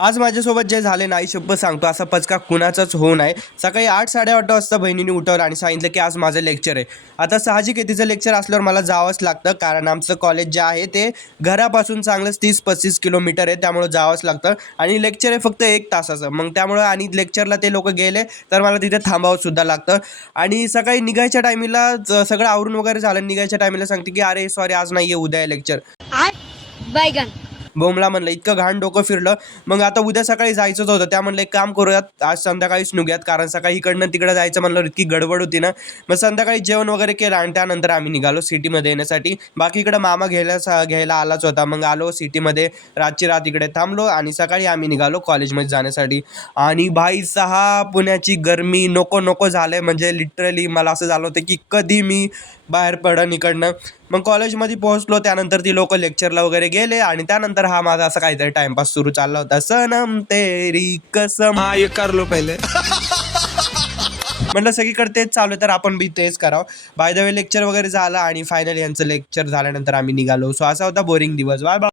आज माझ्यासोबत जे झाले नाही शब्द सांगतो असा पचका कुणाचाच होऊ नये. सकाळी आठ साडेआठ वाजता बहिणीने उठवलं आणि सांगितलं की आज माझं लेक्चर आहे. आता साहजिक आहे तिचं लेक्चर असल्यावर मला जावंच लागतं कारण आमचं कॉलेज जे आहे ते घरापासून चांगलंच तीस पस्तीस किलोमीटर आहे त्यामुळं जावंच लागतं. आणि लेक्चर आहे फक्त एक तासाचं. मग त्यामुळं आणि लेक्चरला ते लोक गेले तर मला तिथे थांबावं सुद्धा लागतं. आणि सकाळी निघायच्या टायमिला सगळं आवरून वगैरे झालं निघायच्या टायमिला सांगते की अरे सॉरी आज नाही आहे उद्या लेक्चर लेक्चर बैगन बोमला म्हणलं इतकं घाण डोकं फिरलं. मग आता उद्या सकाळी जायचंच होतं. त्या म्हणलं एक काम करूयात आज संध्याकाळीच निघूयात. कारण सकाळी इकडनं तिकडं जायचं म्हणलं इतकी गडबड होती ना. मग संध्याकाळी जेवण वगैरे केलं आणि त्यानंतर आम्ही निघालो सिटीमध्ये येण्यासाठी. बाकी इकडं मामा घ्यायला सा- घ्यायला आलाच होता. मग आलो सिटीमध्ये. रातची रात इकडे थांबलो आणि सकाळी आम्ही निघालो कॉलेजमध्ये जाण्यासाठी. आणि भाई सहा पुण्याची गरमी नको नको झालंय. म्हणजे लिटरली मला असं झालं होतं की कधी मी बाहेर पडन इकडनं मग कॉलेजमध्ये पोहोचलो त्यानंतर ती लोक लेक्चरला वगैरे गेले आणि त्यानंतर हा माझा असा काहीतरी टाइमपास सुरू चालला होता. सनम तेरी कसम. हाँ ये कर लो पहले. म्हटलं सगळीकडे तेच चालू आहे तर आपण बी तेच करावं. बाय द वे लेक्चर वगैरे झालं आणि फायनली यांचं लेक्चर झाल्यानंतर आम्ही निघालो. सो असा होता बोरिंग दिवस. Bye bye